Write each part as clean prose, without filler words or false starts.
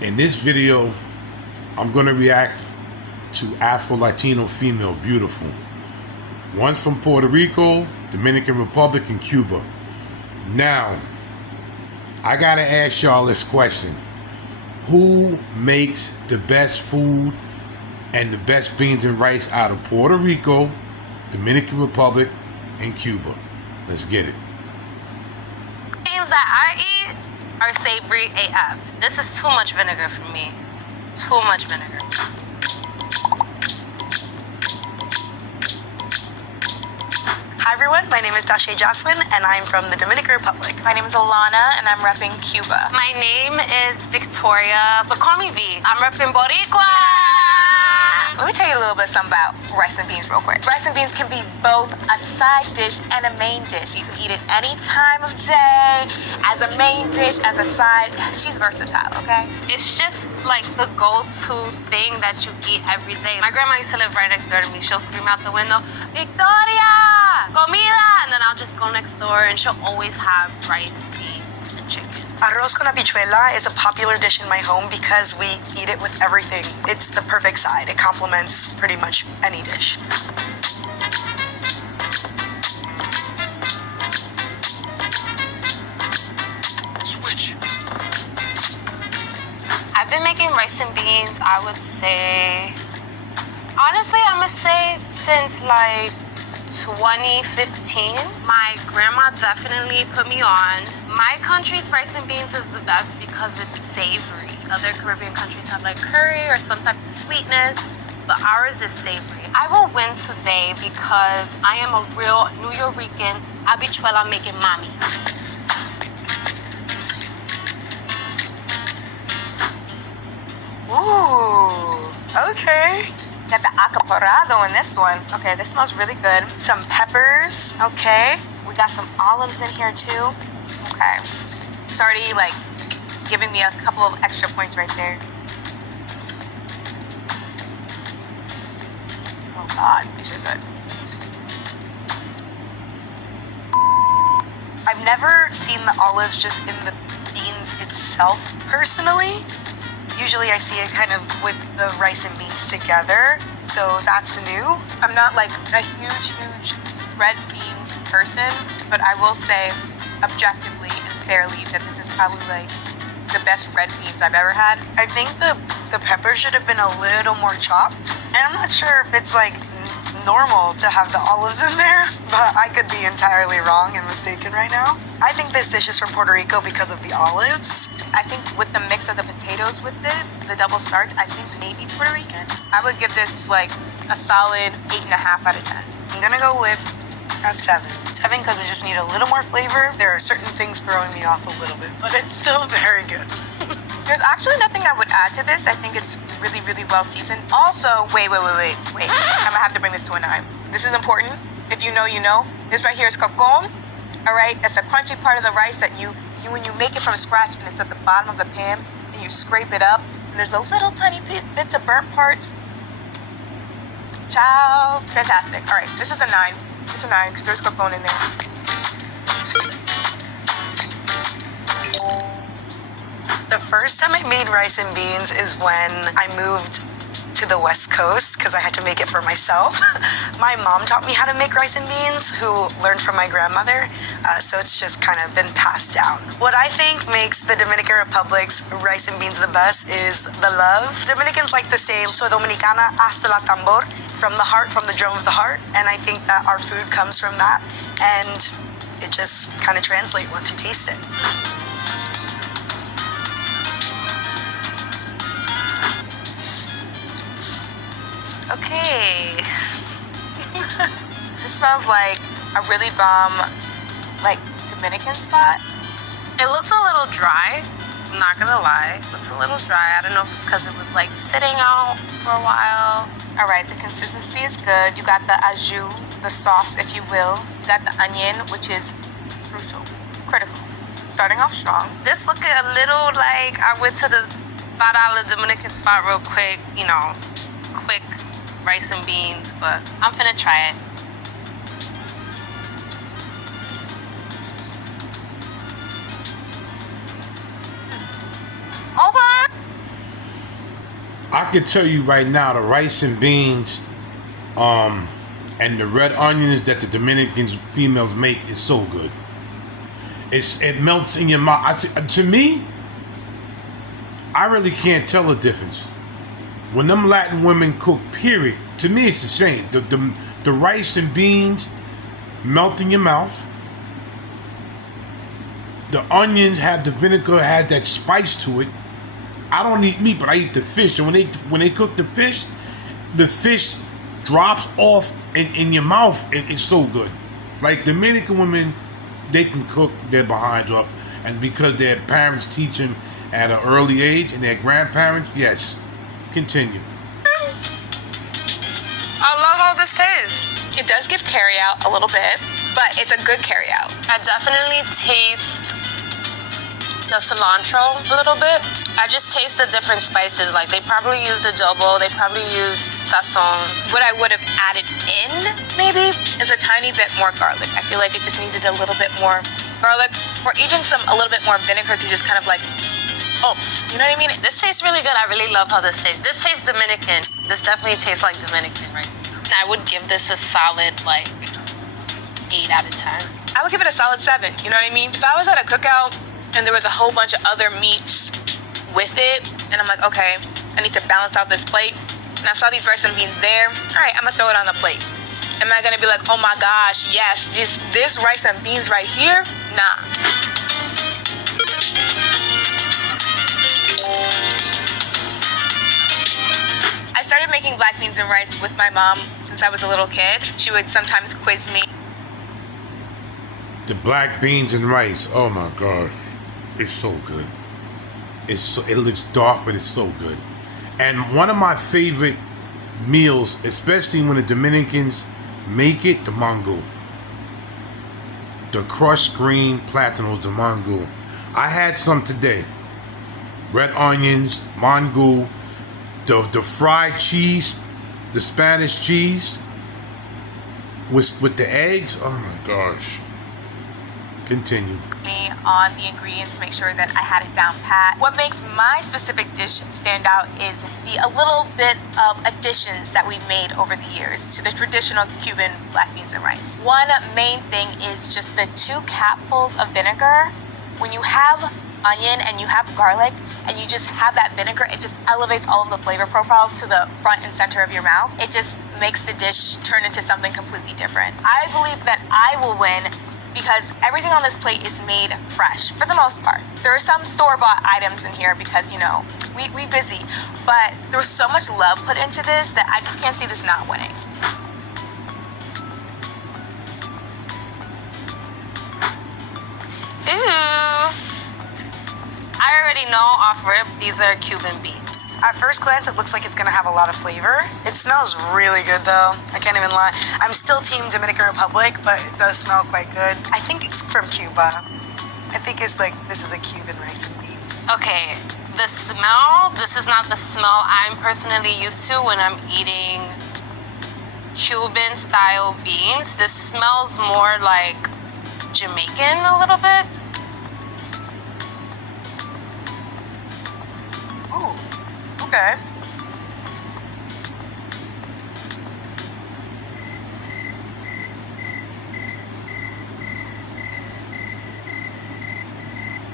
In this video, I'm going to react to Afro-Latino female beautiful. One's from Puerto Rico, Dominican Republic, and Cuba. Now, I got to ask y'all this question. Who makes the best food and the best beans and rice out of Puerto Rico, Dominican Republic, and Cuba? Let's get it. Beans that I eat are savory AF. This is too much vinegar for me. Too much vinegar. Hi everyone, my name is Dashe Jocelyn and I'm from the Dominican Republic. My name is Alana and I'm repping Cuba. My name is Victoria, but call me V. I'm repping Boricua. Let me tell you a little bit something about rice and beans real quick. Rice and beans can be both a side dish and a main dish. You can eat it any time of day, as a main dish, as a side. She's versatile, okay? It's just like the go-to thing that you eat every day. My grandma used to live right next door to me. She'll scream out the window, Victoria, comida! And then I'll just go next door and she'll always have rice, beans, and chicken. Arroz con habichuela is a popular dish in my home because we eat it with everything. It's the perfect side. It complements pretty much any dish. Switch. I've been making rice and beans, I would say, honestly, I'm gonna say since like 2015. My grandma definitely put me on. My country's rice and beans is the best because it's savory. Other Caribbean countries have like curry or some type of sweetness, but ours is savory. I will win today because I am a real New Yorican habichuela making mommy. Ooh, okay. Got the acaparado in this one. Okay, this smells really good. Some peppers, okay. We got some olives in here too. Okay. It's already like giving me a couple of extra points right there. Oh God, these are good. I've never seen the olives just in the beans itself personally. Usually I see it kind of with the rice and beans together, so that's new. I'm not like a huge red beans person, but I will say objectively and fairly that this is probably like the best red beans I've ever had. I think the pepper should have been a little more chopped, and I'm not sure if it's like normal to have the olives in there, but I could be entirely wrong and mistaken right now. I think this dish is from Puerto Rico because of the olives. I think with the mix of the potatoes with it, the double starch, I think maybe Puerto Rican. I would give this like a solid 8.5 out of 10. I'm gonna go with a 7. 7 because I just need a little more flavor. There are certain things throwing me off a little bit, but it's still very good. There's actually nothing I would add to this. I think it's really well seasoned. Also, wait. I'm gonna have to bring this to a 9. This is important. If you know, you know. This right here is cocon. All right, it's a crunchy part of the rice that you when you make it from scratch and it's at the bottom of the pan and you scrape it up and there's a little tiny bits of burnt parts. Child, fantastic. All right, this is a 9. It's a 9 because there's cocon in there. The first time I made rice and beans is when I moved to the West Coast because I had to make it for myself. My mom taught me how to make rice and beans, who learned from my grandmother, so it's just kind of been passed down. What I think makes the Dominican Republic's rice and beans the best is the love. Dominicans like to say, soy dominicana hasta la tambor, from the heart, from the drum of the heart, and I think that our food comes from that, and it just kind of translates once you taste it. Okay. This smells like a really bomb, like Dominican spot. It looks a little dry, I'm not gonna lie. It looks a little dry. I don't know if it's because it was like sitting out for a while. All right, the consistency is good. You got the au jus, the sauce, if you will. You got the onion, which is crucial, critical. Starting off strong. This looked a little like I went to the $5 Dominican spot real quick, you know, quick rice and beans, but I'm finna try it. Okay. I can tell you right now, the rice and beans, and the red onions that the Dominican females make is so good. It melts in your mouth. To me, I really can't tell the difference. When them Latin women cook, period, to me it's the same. The rice and beans melt in your mouth. The onions have the vinegar, has that spice to it. I don't eat meat, but I eat the fish. And when they cook the fish drops off in your mouth. It's so good. Like Dominican women, they can cook their behinds off, and because their parents teach them at an early age, and their grandparents, yes. Continue. I love how this tastes. It does give carry out a little bit, but it's a good carry out. I definitely taste the cilantro a little bit. I just taste the different spices. Like they probably used adobo, they probably used sazon. What I would have added in, maybe, is a tiny bit more garlic. I feel like it just needed a little bit more garlic, or even a little bit more vinegar to just kind of like, you know what I mean? This tastes really good. I really love how this tastes. This tastes Dominican. This definitely tastes like Dominican, right? And I would give this a solid, 8 out of 10. I would give it a solid 7, you know what I mean? If I was at a cookout and there was a whole bunch of other meats with it, and I'm like, okay, I need to balance out this plate, and I saw these rice and beans there, all right, I'm gonna throw it on the plate. Am I gonna be like, oh my gosh, yes, this rice and beans right here? Nah. I started making black beans and rice with my mom since I was a little kid. She would sometimes quiz me. The black beans and rice, oh my gosh, it's so good. It looks dark, but it's so good. And one of my favorite meals, especially when the Dominicans make it, the mango. The crushed green platanos, the mango. I had some today. Red onions, mango, the fried cheese, the Spanish cheese with the eggs. Oh my gosh. Continue. On the ingredients to make sure that I had it down pat. What makes my specific dish stand out is a little bit of additions that we've made over the years to the traditional Cuban black beans and rice. One main thing is just the 2 capfuls of vinegar. When you have onion and you have garlic and you just have that vinegar, it just elevates all of the flavor profiles to the front and center of your mouth. It just makes the dish turn into something completely different. I believe that I will win because everything on this plate is made fresh for the most part. There are some store-bought items in here because, we busy. But there was so much love put into this that I just can't see this not winning. Ooh. I already know off rip, these are Cuban beans. At first glance, it looks like it's gonna have a lot of flavor. It smells really good though. I can't even lie. I'm still team Dominican Republic, but it does smell quite good. I think it's from Cuba. I think it's this is a Cuban rice and beans. Okay, the smell, this is not the smell I'm personally used to when I'm eating Cuban style beans. This smells more like Jamaican a little bit. Ooh. Okay.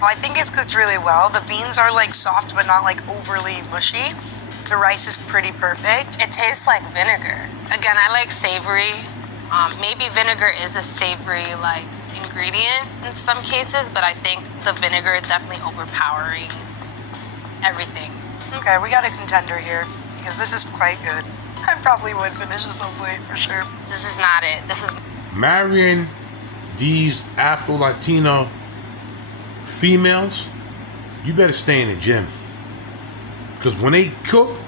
Well, I think it's cooked really well. The beans are soft but not overly mushy. The rice is pretty perfect. It tastes like vinegar. Again, I like savory. Maybe vinegar is a savory ingredient in some cases, but I think the vinegar is definitely overpowering everything. Okay, we got a contender here because this is quite good. I probably would finish this whole plate for sure. This is not it. This is Marrying these Afro-Latino females, you better stay in the gym. Because when they cook,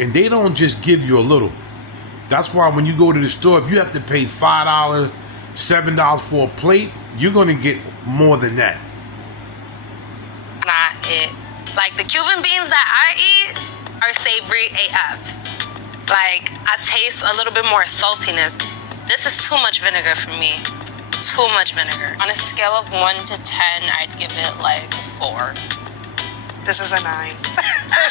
and they don't just give you a little. That's why when you go to the store, if you have to pay $5, $7 for a plate, you're going to get more than that. not it. Like the Cuban beans that I eat are savory AF. Like I taste a little bit more saltiness. This is too much vinegar for me. Too much vinegar. On a scale of 1 to 10, I'd give it like 4. This is a 9.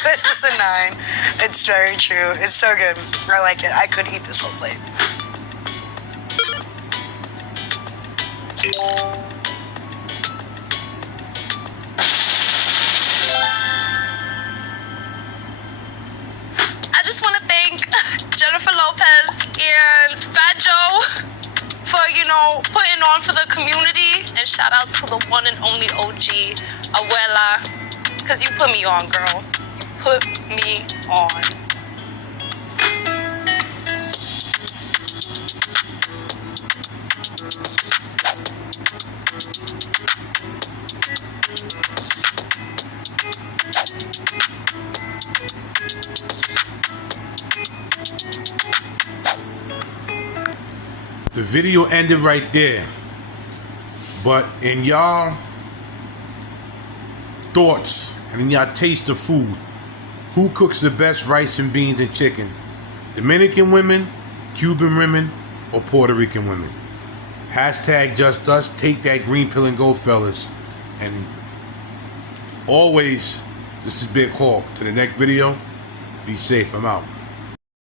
This is a 9. It's very true. It's so good. I like it. I could eat this whole plate. I just want to thank Jennifer Lopez and Fat Joe for, putting on for the community. And shout out to the one and only OG, Abuela, because you put me on, girl. You put me on. The video ended right there. But in y'all thoughts and in y'all taste of food, who cooks the best rice and beans and chicken? Dominican women, Cuban women, or Puerto Rican women? Hashtag just us. Take that green pill and go, fellas. And always, this is Big Hawk. To the next video, be safe. I'm out.